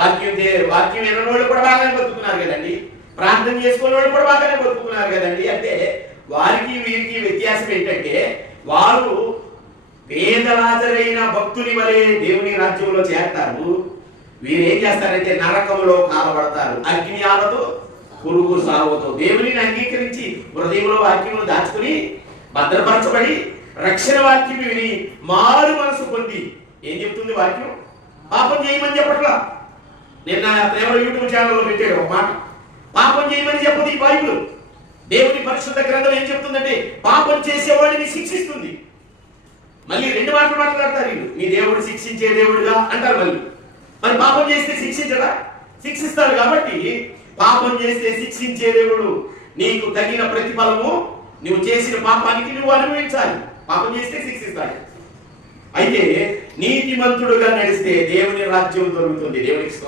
వాక్యం విన్న వాళ్ళు కూడా బాగానే బతుకుతున్నారు కదండి, ప్రార్థన చేసుకునే వాళ్ళు కూడా బాగానే బతుకుతున్నారు కదండి. అంటే వారికి వీరికి వ్యత్యాసం ఏంటంటే, వారు పేదలాజరైన భక్తుని వలె దేవుని రాజ్యంలో చేస్తారు, వీరేం చేస్తారంటే నరకంలో కాలబడతారు, అగ్ని ఆలతో పురుగు సాగుతో. దేవునిని అంగీకరించి హృదయంలో వాక్యమును దాచుకుని భద్రపరచబడి రక్షణ వాక్యం విని మారు మనసు పొంది ఏం చెప్తుంది వాక్యం? పాపం చేయమని చెప్పట్లా. నిన్న ఎవరో యూట్యూబ్ ఛానల్లో పెట్టాడు ఒక మాట, పాపం చేయమని చెప్పదు ఈ బైబిల్. దేవుని పరిశుద్ధ గ్రంథం ఏం చెప్తుందంటే పాపం చేసేవాడిని శిక్షిస్తుంది. మళ్ళీ రెండు మాటలు మాట్లాడతారు వీళ్ళు, మీ దేవుడు శిక్షించే దేవుడుగా అంటారు. మరి పాపం చేస్తే శిక్షించడా? శిక్షిస్తాడు. కాబట్టి పాపం చేస్తే శిక్షించే దేవుడు, నీకు తగిన ప్రతిఫలము నువ్వు చేసిన పాపానికి నువ్వు అనుభవించాలి. పాపం చేస్తే శిక్షిస్తాడు. అయితే నీతిమంతుడుగా నడిస్తే దేవుని రాజ్యం దొరుకుతుంది. దేవునికి